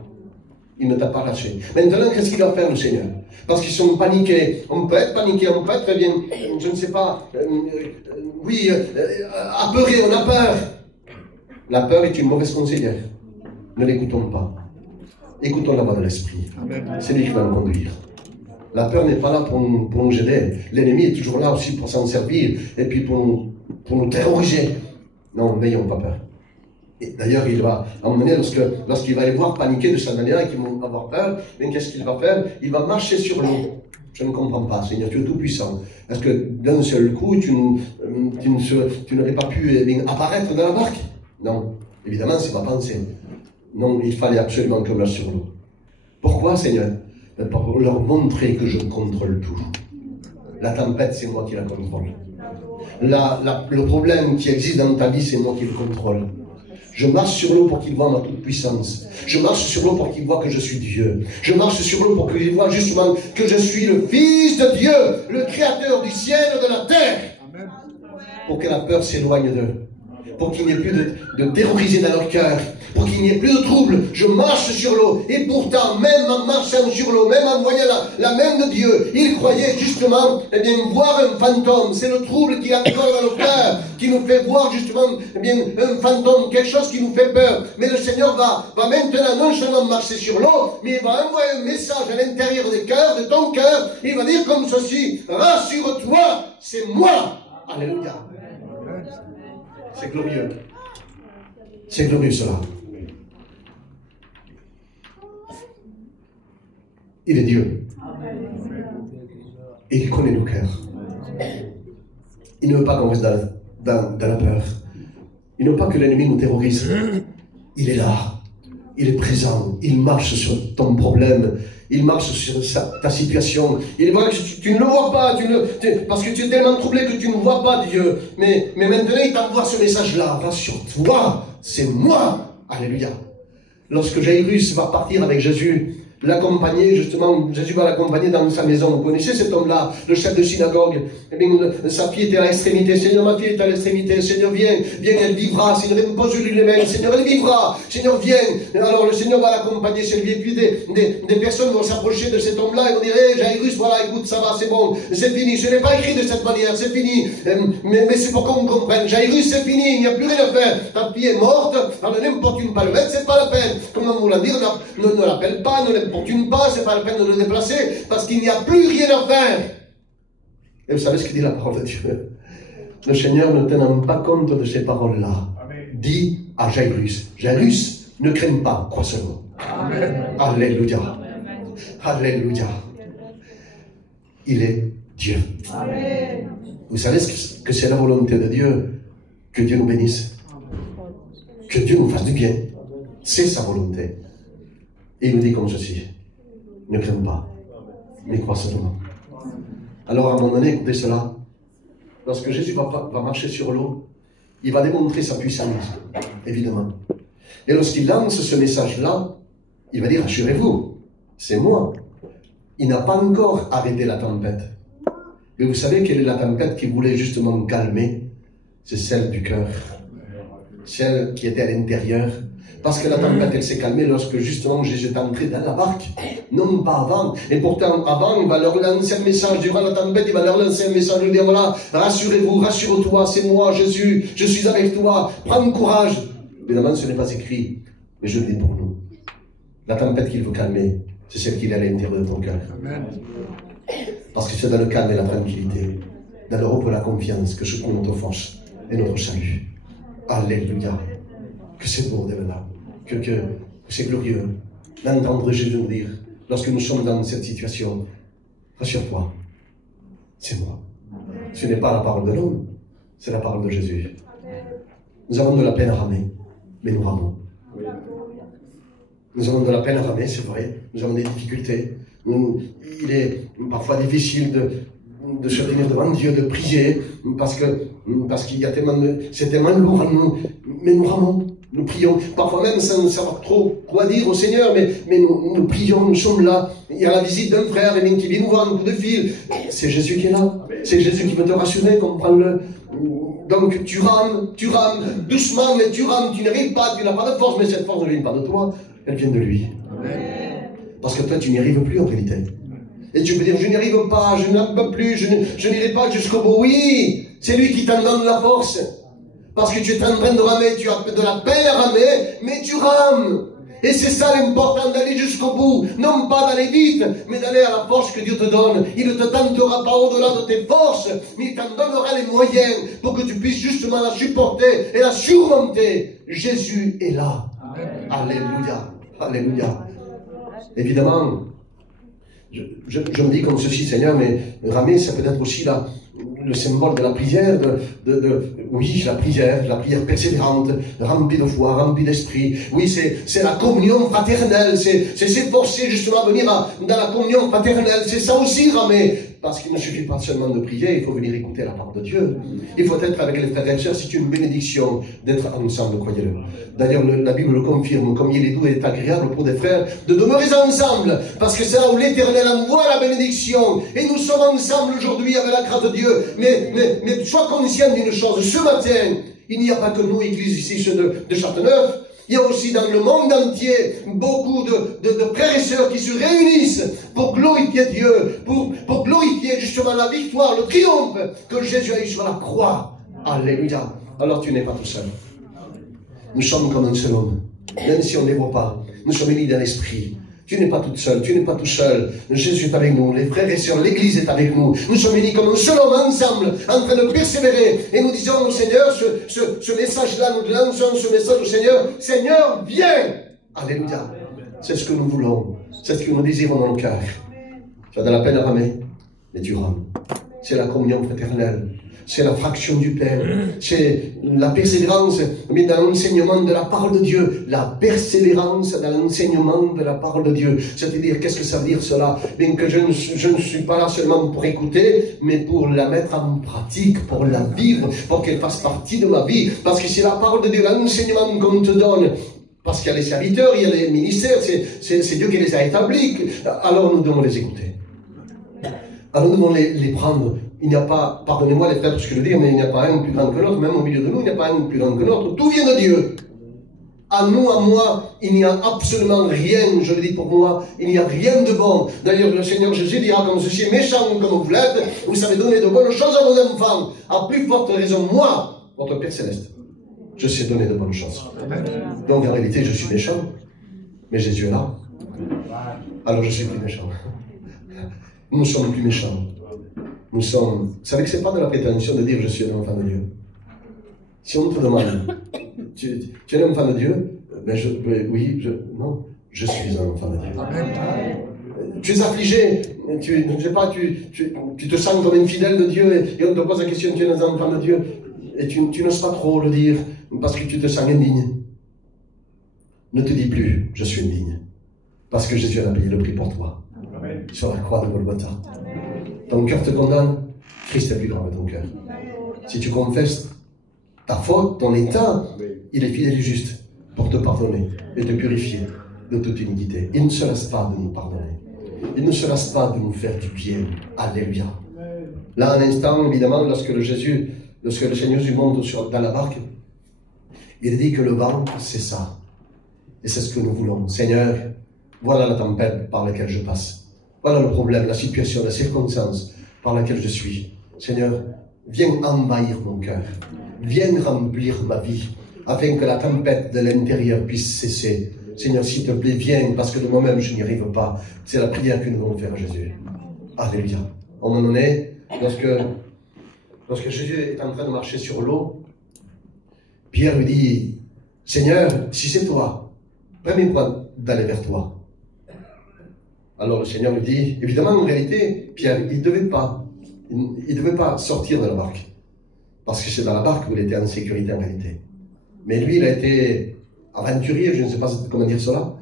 Il ne t'a pas lâché. Maintenant, qu'est-ce qu'il va faire le Seigneur? Parce qu'ils sont paniqués. On peut être paniqué, on peut être très bien, je ne sais pas, apeuré, on a peur. La peur est une mauvaise conseillère. Ne l'écoutons pas. Écoutons la voix de l'Esprit. C'est lui qui va nous conduire. La peur n'est pas là pour nous gêner. L'ennemi est toujours là aussi pour s'en servir et puis pour nous terroriser. Non, n'ayons pas peur. D'ailleurs, il va, à un moment donné, lorsqu'il va les voir paniquer de cette manière et qu'ils vont avoir peur, mais qu'est-ce qu'il va faire? Il va marcher sur l'eau. Je ne comprends pas, Seigneur, tu es tout puissant. Est-ce que d'un seul coup, tu n'aurais pas pu apparaître dans la barque? Non, évidemment, c'est ma pensée. Non, il fallait absolument que je marche sur l'eau. Pourquoi, Seigneur? Pour leur montrer que je contrôle tout. La tempête, c'est moi qui la contrôle. Le problème qui existe dans ta vie, c'est moi qui le contrôle. Je marche sur l'eau pour qu'il voit ma toute-puissance. Je marche sur l'eau pour qu'il voit que je suis Dieu. Je marche sur l'eau pour qu'il voit justement que je suis le Fils de Dieu, le Créateur du ciel et de la terre. Amen. Pour que la peur s'éloigne d'eux. Pour qu'il n'y ait plus de terroriser dans leur cœur. Pour qu'il n'y ait plus de trouble. Je marche sur l'eau. Et pourtant, même en marchant sur l'eau, même en voyant la main de Dieu, il croyait justement, voir un fantôme. C'est le trouble qui est encore dans le cœur, qui nous fait voir justement, un fantôme, quelque chose qui nous fait peur. Mais le Seigneur va maintenant non seulement marcher sur l'eau, mais il va envoyer un message à l'intérieur des cœurs, de ton cœur. Il va dire comme ceci: rassure-toi, c'est moi. Alléluia. C'est glorieux. C'est glorieux cela. Il est Dieu. Et il connaît nos cœurs. Il ne veut pas qu'on reste dans la peur. Il ne veut pas que l'ennemi nous terrorise. Il est là. Il est présent. Il marche sur ton problème. Il marche sur ta situation. Il voit que tu ne le vois pas, parce que tu es tellement troublé que tu ne vois pas Dieu. Mais maintenant, il t'envoie ce message-là. Rassure-toi, c'est moi. Alléluia. Lorsque Jairus va partir avec Jésus, l'accompagner, justement, Jésus va l'accompagner dans sa maison. Vous connaissez cet homme-là, le chef de synagogue. Eh bien, sa fille était à l'extrémité. Seigneur, ma fille est à l'extrémité. Seigneur, viens, elle vivra. Seigneur, pose-lui les mains. Seigneur, elle vivra. Seigneur, viens. Alors, le Seigneur va l'accompagner chez lui. Et puis, des personnes vont s'approcher de cet homme-là et vont dire, hé, Jairus, voilà, écoute, ça va, c'est bon, c'est fini. Je n'ai pas écrit de cette manière, c'est fini. Mais c'est pour qu'on comprenne. Jairus, c'est fini, il n'y a plus rien à faire. Ta fille est morte, alors n'importune pas le mettre, c'est pas la peine. Comme on vous l'a dit, ne l'appelle pas, ne l'importune pas, c'est pas la peine de le déplacer, parce qu'il n'y a plus rien à faire. Et vous savez ce que dit la parole de Dieu? Le Seigneur, ne tenant pas compte de ces paroles-là, dit à Jairus, Jairus, ne crains pas, crois seulement. Amen. Alléluia. Alléluia. Il est Dieu. Amen. Vous savez ce que c'est la volonté de Dieu? Que Dieu nous bénisse. Que Dieu nous fasse du bien. C'est sa volonté. Et il nous dit comme ceci. Ne crains pas, mais crois seulement. Alors à un moment donné, écoutez cela. Lorsque Jésus va marcher sur l'eau, il va démontrer sa puissance, évidemment. Et lorsqu'il lance ce message-là, il va dire, rassurez-vous, c'est moi. Il n'a pas encore arrêté la tempête. Mais vous savez quelle est la tempête qu'il voulait justement calmer? C'est celle du cœur. Celle qui était à l'intérieur. Parce que la tempête, elle s'est calmée lorsque justement Jésus est entré dans la barque. Non pas avant. Et pourtant, avant, il va leur lancer un message. Durant la tempête, il va leur lancer un message. Il va dire, voilà, rassurez-vous, rassure-toi, c'est moi, Jésus, je suis avec toi. Prends courage. Évidemment, ce n'est pas écrit. Mais je le dis pour nous. La tempête qu'il veut calmer, c'est celle qu'il a à l'intérieur de ton cœur. Amen. Parce que c'est dans le calme et la tranquillité, dans le repos et la confiance que se trouve notre force et notre salut. Alléluia. Que c'est beau, là. Que c'est glorieux d'entendre Jésus nous dire, lorsque nous sommes dans cette situation, rassure-toi, c'est moi. Ce n'est pas la parole de l'homme, c'est la parole de Jésus. Nous avons de la peine à ramer, mais nous ramons. Nous avons de la peine à ramer, c'est vrai. Nous avons des difficultés. Il est parfois difficile de se tenir devant Dieu, de prier, parce qu'il y a c'est tellement lourd à nous. Mais nous ramons, nous prions. Parfois même sans savoir trop quoi dire au Seigneur, mais nous prions, nous sommes là. Il y a la visite d'un frère qui vient nous voir un coup de fil. C'est Jésus qui est là. C'est Jésus qui veut te rassurer, comprends-le. Donc tu rames, doucement, mais tu rames, tu n'arrives pas, tu n'as pas de force, mais cette force ne vient pas de toi, elle vient de lui. Amen. Parce que toi, tu n'y arrives plus en réalité. Et tu peux dire, je n'y arrive pas, je n'en peux plus, je n'irai pas jusqu'au bout. Oui, c'est lui qui t'en donne la force. Parce que tu es en train de ramer, tu as de la peine à ramer, mais tu rames. Et c'est ça l'important, d'aller jusqu'au bout. Non pas d'aller vite, mais d'aller à la force que Dieu te donne. Il ne te tentera pas au-delà de tes forces, mais il t'en donnera les moyens pour que tu puisses justement la supporter et la surmonter. Jésus est là. Amen. Alléluia. Alléluia. Évidemment, je me dis comme ceci, Seigneur, mais ramer, ça peut être aussi le symbole de la prière, oui, la prière persévérante, remplie de foi, remplie d'esprit. Oui, c'est la communion fraternelle, c'est s'efforcer justement à venir dans la communion fraternelle, c'est ça aussi ramer. Parce qu'il ne suffit pas seulement de prier, il faut venir écouter la parole de Dieu. Il faut être avec les frères et sœurs, c'est une bénédiction d'être ensemble, croyez-le. D'ailleurs, la Bible le confirme, comme il est doux et agréable pour des frères de demeurer ensemble, parce que c'est là où l'Éternel envoie la bénédiction. Et nous sommes ensemble aujourd'hui avec la grâce de Dieu. Mais sois conscient d'une chose, ce matin, il n'y a pas que nous, Église ici, ceux de Châteauneuf. Il y a aussi dans le monde entier beaucoup de frères et sœurs qui se réunissent pour glorifier Dieu, pour glorifier justement la victoire, le triomphe que Jésus a eu sur la croix. Alléluia. Alors tu n'es pas tout seul. Nous sommes comme un seul homme. Même si on ne les voit pas, nous sommes unis dans l'esprit. Tu n'es pas toute seule, tu n'es pas tout seul. Jésus est avec nous, les frères et sœurs, l'Église est avec nous. Nous sommes unis comme un seul homme ensemble, en train de persévérer. Et nous disons au Seigneur, ce message-là, nous lançons ce message au Seigneur. Seigneur, viens! Alléluia. C'est ce que nous voulons. C'est ce que nous désirons dans nos cœurs. Tu as de la peine à ramer, mais tu rames. C'est la communion fraternelle. C'est la fraction du pain, c'est la persévérance dans l'enseignement de la parole de Dieu, la persévérance dans l'enseignement de la parole de Dieu. C'est-à-dire, qu'est-ce que ça veut dire cela? Bien que je ne suis pas là seulement pour écouter, mais pour la mettre en pratique, pour la vivre, pour qu'elle fasse partie de ma vie. Parce que c'est la parole de Dieu, l'enseignement qu'on te donne. Parce qu'il y a les serviteurs, il y a les ministères, c'est Dieu qui les a établis. Alors nous devons les écouter. Alors nous devons les prendre. Il n'y a pas, pardonnez-moi les frères pour ce que je veux dire, mais il n'y a pas un plus grand que l'autre, même au milieu de nous, il n'y a pas un plus grand que l'autre. Tout vient de Dieu. À nous, à moi, il n'y a absolument rien, je le dis pour moi, il n'y a rien de bon. D'ailleurs, le Seigneur Jésus dira, comme ceci est méchant comme vous l'êtes, vous savez donner de bonnes choses à vos enfants. À plus forte raison, moi, votre Père Céleste, je sais donner de bonnes choses. Donc en réalité, je suis méchant, mais Jésus est là. Alors je suis plus méchant. Nous sommes plus méchants. Nous sommes... Vous savez que ce n'est pas de la prétention de dire je suis un enfant de Dieu. Si on te demande, tu es un enfant de Dieu? Ben non, je suis un enfant de Dieu. Tu es affligé, je sais pas, tu te sens comme infidèle de Dieu et on te pose la question, tu es un enfant de Dieu et tu n'oses pas trop le dire parce que tu te sens indigne. Ne te dis plus, je suis indigne. Parce que Jésus a payé le prix pour toi. Sur la croix de Golgotha. Ton cœur te condamne, Christ est plus grand que ton cœur. Si tu confesses ta faute, ton état, il est fidèle et juste pour te pardonner et te purifier de toute iniquité. Il ne se lasse pas de nous pardonner. Il ne se lasse pas de nous faire du bien. Alléluia. Là, un instant, évidemment, lorsque le Seigneur Jésus monte dans la barque, il dit que le vent, c'est ça. Et c'est ce que nous voulons. Seigneur, voilà la tempête par laquelle je passe. Voilà le problème, la situation, la circonstance par laquelle je suis. Seigneur, viens envahir mon cœur. Viens remplir ma vie, afin que la tempête de l'intérieur puisse cesser. Seigneur, s'il te plaît, viens, parce que de moi-même, je n'y arrive pas. C'est la prière que nous devons faire à Jésus. Alléluia. À un moment donné, lorsque Jésus est en train de marcher sur l'eau, Pierre lui dit, Seigneur, si c'est toi, permets-moi d'aller vers toi. Alors le Seigneur lui dit, évidemment, en réalité, Pierre, il ne devait pas sortir de la barque. Parce que c'est dans la barque où il était en sécurité en réalité. Mais lui, il a été aventurier, je ne sais pas comment dire cela,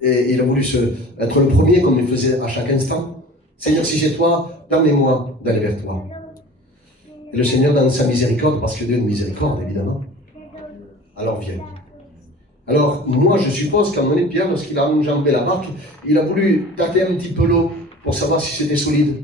et il a voulu être le premier comme il faisait à chaque instant. Seigneur, si c'est toi, permets-moi d'aller vers toi. Et le Seigneur, dans sa miséricorde, parce que Dieu est une miséricorde, évidemment, alors viens. Alors, moi, je suppose qu'à un moment donné, Pierre, lorsqu'il a enjambé la barque, il a voulu tâter un petit peu l'eau pour savoir si c'était solide.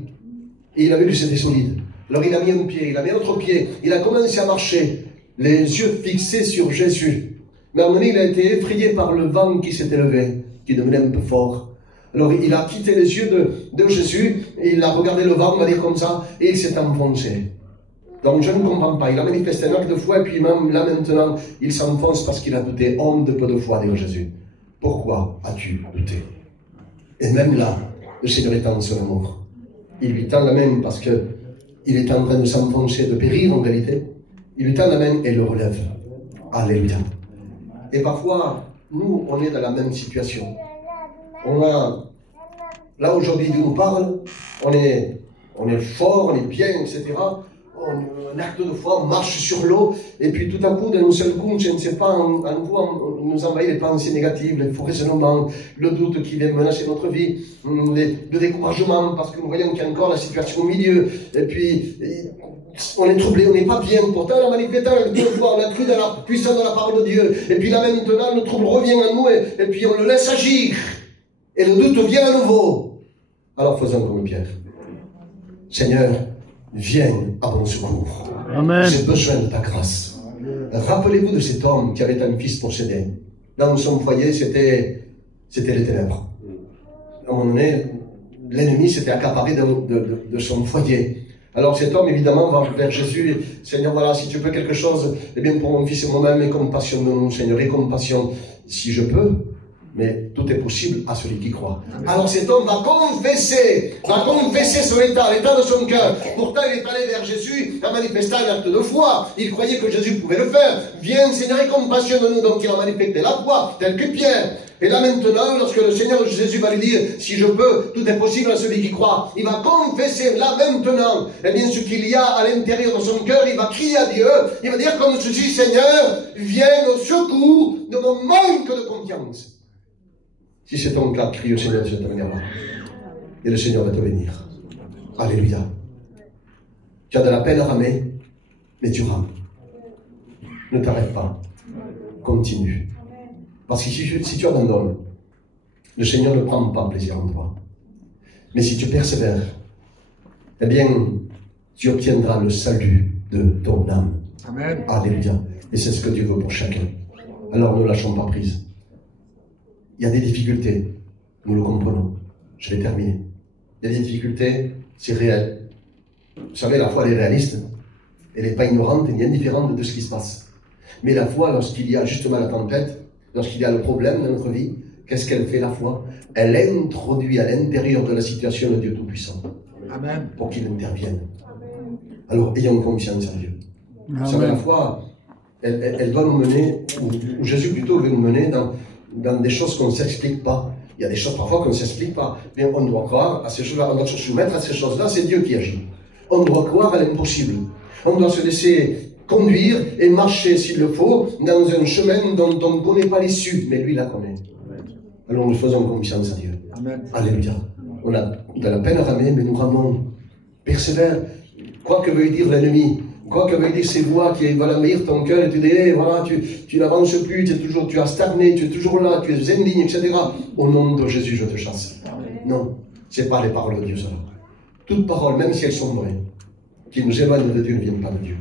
Et il a vu que c'était solide. Alors, il a mis un pied, il a mis un autre pied, il a commencé à marcher, les yeux fixés sur Jésus. Mais à un moment donné, il a été effrayé par le vent qui s'était levé, qui devenait un peu fort. Alors, il a quitté les yeux de Jésus, et il a regardé le vent, on va dire comme ça, et il s'est enfoncé. Donc je ne comprends pas, il a manifesté un acte de foi et puis même là maintenant, il s'enfonce parce qu'il a douté. Homme de peu de foi, dit Jésus. Pourquoi as-tu douté? Et même là, le Seigneur étend son amour. Il lui tend la main parce qu'il est en train de s'enfoncer, de périr en réalité. Il lui tend la main et le relève. Alléluia. Et parfois, nous, on est dans la même situation. Là aujourd'hui, Dieu nous parle, on est fort, on est bien, etc. Un acte de foi, on marche sur l'eau, et puis tout à coup, d'un seul coup, je ne sais pas, nous envahit les pensées négatives, les faux raisonnements, le doute qui vient menacer notre vie, le découragement, parce que nous voyons qu'il y a encore la situation au milieu, et puis on est troublé, on n'est pas bien, pourtant on a manifesté avec Dieu, on a cru dans la puissance de la parole de Dieu, et puis là maintenant, le trouble revient à nous, et puis on le laisse agir, et le doute vient à nouveau. Alors faisons comme Pierre. Seigneur, viens à mon secours. Amen. J'ai besoin de ta grâce. Rappelez-vous de cet homme qui avait un fils possédé. Dans son foyer, c'était les ténèbres. À un moment donné, l'ennemi s'était accaparé de son foyer. Alors cet homme, évidemment, va vers Jésus. Seigneur, voilà, si tu peux quelque chose, eh bien pour mon fils et moi-même, aie compassion de nous, Seigneur, aie compassion, si je peux. Mais tout est possible à celui qui croit. Alors cet homme va confesser son état, l'état de son cœur. Pourtant, il est allé vers Jésus, a manifesté un acte de foi. Il croyait que Jésus pouvait le faire. Viens, Seigneur, et compassion de nous. Donc il a manifesté la foi, tel que Pierre. Et là maintenant, lorsque le Seigneur Jésus va lui dire, si je peux, tout est possible à celui qui croit. Il va confesser là maintenant, eh bien, ce qu'il y a à l'intérieur de son cœur. Il va crier à Dieu. Il va dire comme ceci, Seigneur, viens au secours de mon manque de confiance. Si c'est ton cas, crie au Seigneur de cette manière-là. Et le Seigneur va te bénir. Alléluia. Tu as de la peine à ramer, mais tu rames. Ne t'arrête pas. Continue. Parce que si tu abandonnes, le Seigneur ne prend pas plaisir en toi. Mais si tu persévères, eh bien, tu obtiendras le salut de ton âme. Amen. Alléluia. Et c'est ce que Dieu veut pour chacun. Alors ne lâchons pas prise. Il y a des difficultés, nous le comprenons. Je vais terminer. Il y a des difficultés, c'est réel. Vous savez, la foi, elle est réaliste. Elle n'est pas ignorante ni indifférente de ce qui se passe. Mais la foi, lorsqu'il y a justement la tempête, lorsqu'il y a le problème dans notre vie, qu'est-ce qu'elle fait, la foi? Elle introduit à l'intérieur de la situation le Dieu Tout-Puissant. Amen. Pour qu'il intervienne. Alors, ayons confiance en Dieu. Vous savez, la foi, elle doit nous mener, ou Jésus plutôt veut nous mener dans des choses qu'on ne s'explique pas. Il y a des choses parfois qu'on ne s'explique pas. Mais on doit croire à ces choses-là, on doit se soumettre à ces choses-là, c'est Dieu qui agit. On doit croire à l'impossible. On doit se laisser conduire et marcher, s'il le faut, dans un chemin dont on ne connaît pas l'issue, mais lui la connaît. Alors nous faisons confiance à Dieu. Amen. Alléluia. On a de la peine à ramer, mais nous ramons. Persévère. Quoi que veuille dire l'ennemi, quoi que veuille dire ces voix qui veulent envahir ton cœur, et tu dis, hey, voilà, tu n'avances plus, tu as stagné, tu es toujours là, tu es indigne, etc. Au nom de Jésus, je te chasse. Non, ce n'est pas les paroles de Dieu, cela. Toutes paroles, même si elles sont vraies, qui nous éloignent de Dieu, ne viennent pas de Dieu.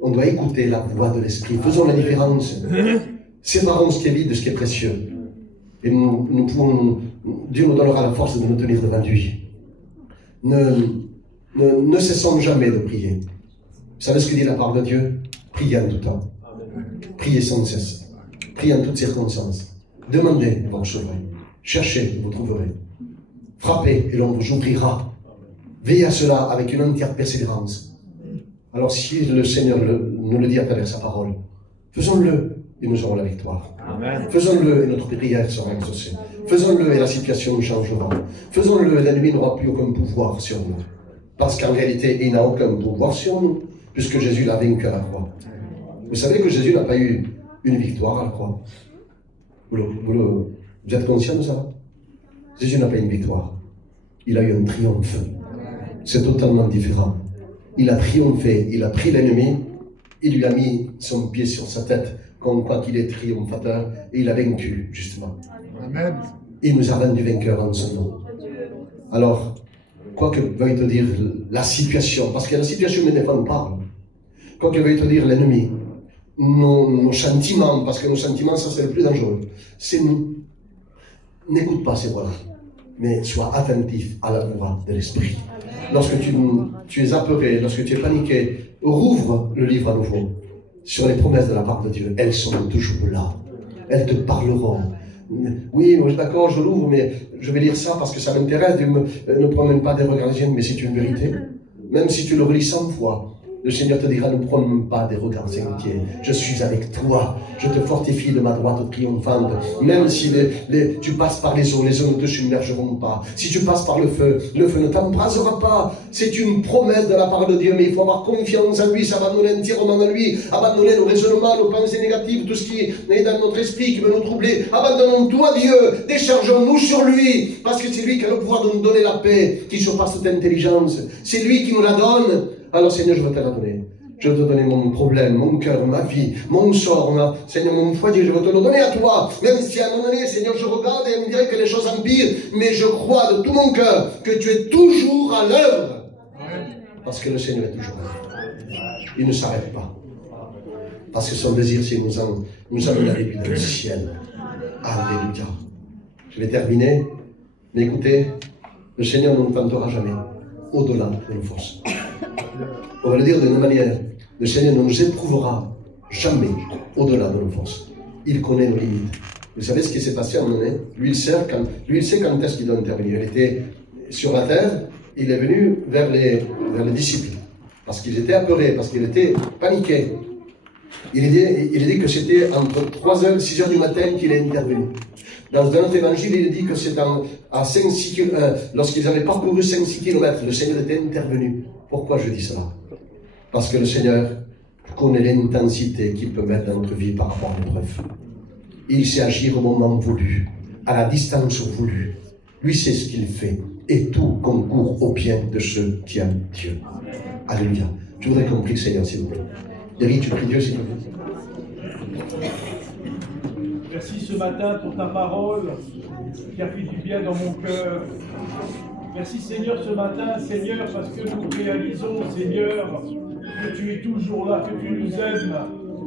On doit écouter la voix de l'Esprit. Faisons la différence. Séparons ce qui est vide de ce qui est précieux. Et nous pouvons, Dieu nous donnera la force de nous tenir devant lui. Ne cessons jamais de prier. Vous savez ce que dit la parole de Dieu? Priez en tout temps. Priez sans cesse. Priez en toutes circonstances. Demandez, vous recevrez. Cherchez, vous trouverez. Frappez, et l'on vous ouvrira. Veillez à cela avec une entière persévérance. Alors si le Seigneur nous le dit à travers sa parole, faisons-le et nous aurons la victoire. Faisons-le et notre prière sera exaucée. Faisons-le et la situation changera. Faisons-le et l'ennemi n'aura plus aucun pouvoir sur nous. Parce qu'en réalité, il n'a aucun pouvoir sur nous, puisque Jésus l'a vaincu à la croix. Vous savez que Jésus n'a pas eu une victoire à la croix. Vous êtes conscient de ça? Jésus n'a pas eu une victoire. Il a eu un triomphe. C'est totalement différent. Il a triomphé, il a pris l'ennemi, il lui a mis son pied sur sa tête, comme quoi qu'il est triomphateur, et il a vaincu, justement. Amen. Il nous a rendu vainqueurs en son nom. Alors, quoi que veuille te dire la situation, parce que la situation ne dépend pas. Quoi que veuille te dire l'ennemi, nos sentiments, parce que nos sentiments, ça c'est le plus dangereux, c'est nous. N'écoute pas ces voix-là, mais sois attentif à la voix de l'Esprit. Lorsque tu es apeuré, lorsque tu es paniqué, rouvre le livre à nouveau sur les promesses de la part de Dieu. Elles sont toujours là. Elles te parleront. Oui, moi, d'accord, je l'ouvre, mais je vais lire ça parce que ça m'intéresse. Ne promène pas des regards, mais c'est une vérité. Même si tu le relis 100 fois, le Seigneur te dira, ne promène pas des regards inquiets. Je suis avec toi. Je te fortifie de ma droite triomphante. Même si tu passes par les eaux ne te submergeront pas. Si tu passes par le feu ne t'embrasera pas. C'est une promesse de la part de Dieu, mais il faut avoir confiance en lui, s'abandonner entièrement en lui, abandonner nos raisonnements, nos pensées négatives, tout ce qui est dans notre esprit, qui veut nous troubler. Abandonnons tout à Dieu, déchargeons-nous sur lui, parce que c'est lui qui a le pouvoir de nous donner la paix, qui surpasse toute intelligence. C'est lui qui nous la donne. Alors Seigneur, je veux te la donner. Je veux te donner mon problème, mon cœur, ma vie, mon sort, Seigneur, mon foyer, je veux te le donner à toi. Même si à un moment donné, Seigneur, je regarde et on me dirait que les choses empirent, mais je crois de tout mon cœur que tu es toujours à l'œuvre. Parce que le Seigneur est toujours à l'œuvre. Il ne s'arrête pas. Parce que son désir, c'est nous amener à l'église du ciel. Alléluia. Je vais terminer. Mais écoutez, le Seigneur ne nous tentera jamais au-delà de nos forces. On va le dire d'une manière, le Seigneur ne nous éprouvera jamais au-delà de nos forces. Il connaît nos limites. Vous savez ce qui s'est passé à un moment donné? Lui, il sait quand est-ce qu'il doit intervenir. Il était sur la terre, il est venu vers les disciples, parce qu'ils étaient apeurés, parce qu'ils étaient paniqués. Il est dit que c'était entre 3h et 6h du matin qu'il est intervenu. Dans un autre évangile, il est dit que c'est à 5-6 km, lorsqu'ils avaient parcouru 5-6 km, le Seigneur était intervenu. Pourquoi je dis cela? Parce que le Seigneur connaît l'intensité qu'il peut mettre dans notre vie par rapport à l'épreuve. Il sait agir au moment voulu, à la distance voulue. Lui sait ce qu'il fait, et tout concourt au bien de ceux qui aiment Dieu. Alléluia. Je voudrais qu'on prie le Seigneur, s'il vous plaît. David, tu pries Dieu, s'il vous plaît. Merci ce matin pour ta parole qui a fait du bien dans mon cœur. Merci Seigneur ce matin, Seigneur, parce que nous réalisons, Seigneur, que tu es toujours là, que tu nous aimes,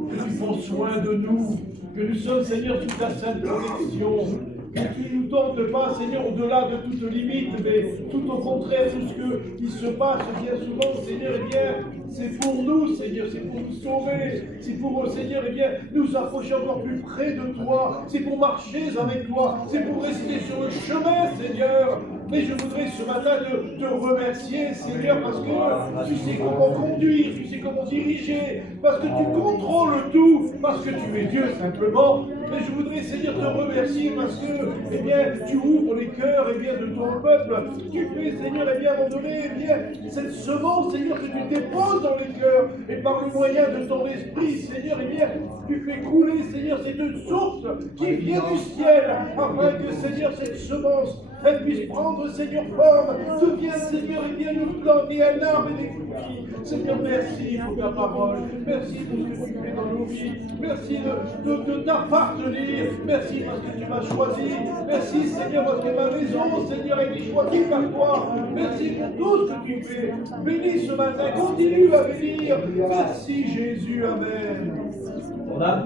que tu prends soin de nous, que nous sommes, Seigneur, sous ta sainte protection. Que tu ne nous tentes pas, Seigneur, au-delà de toute limite, mais tout au contraire, tout ce qui se passe bien souvent, Seigneur, eh bien, c'est pour nous, Seigneur, c'est pour nous sauver, c'est pour, Seigneur, eh bien, nous approcher encore plus près de toi, c'est pour marcher avec toi, c'est pour rester sur le chemin, Seigneur. Mais je voudrais ce matin te remercier, Seigneur, parce que tu sais comment conduire, tu sais comment diriger, parce que tu contrôles tout, parce que tu es Dieu simplement. Mais je voudrais, Seigneur, te remercier parce que, eh bien, tu ouvres les cœurs, eh bien, de ton peuple. Tu fais, Seigneur, eh bien, à un moment donné, eh bien, cette semence, Seigneur, que tu déposes dans les cœurs, et par le moyen de ton esprit, Seigneur, eh bien, tu fais couler, Seigneur, cette source qui vient du ciel, afin que, Seigneur, cette semence, elle puisse prendre, Seigneur, forme, devienne, Seigneur, et bien nous planter un arbre et des fruits. Seigneur, merci pour ta parole, merci pour ce que tu fais dans nos vies, merci de t'appartenir, merci parce que tu m'as choisi, merci, Seigneur, parce que ma maison, Seigneur, a été choisie par toi, merci pour tout ce que tu fais. Bénis ce matin, continue à bénir, merci Jésus, Amen. On a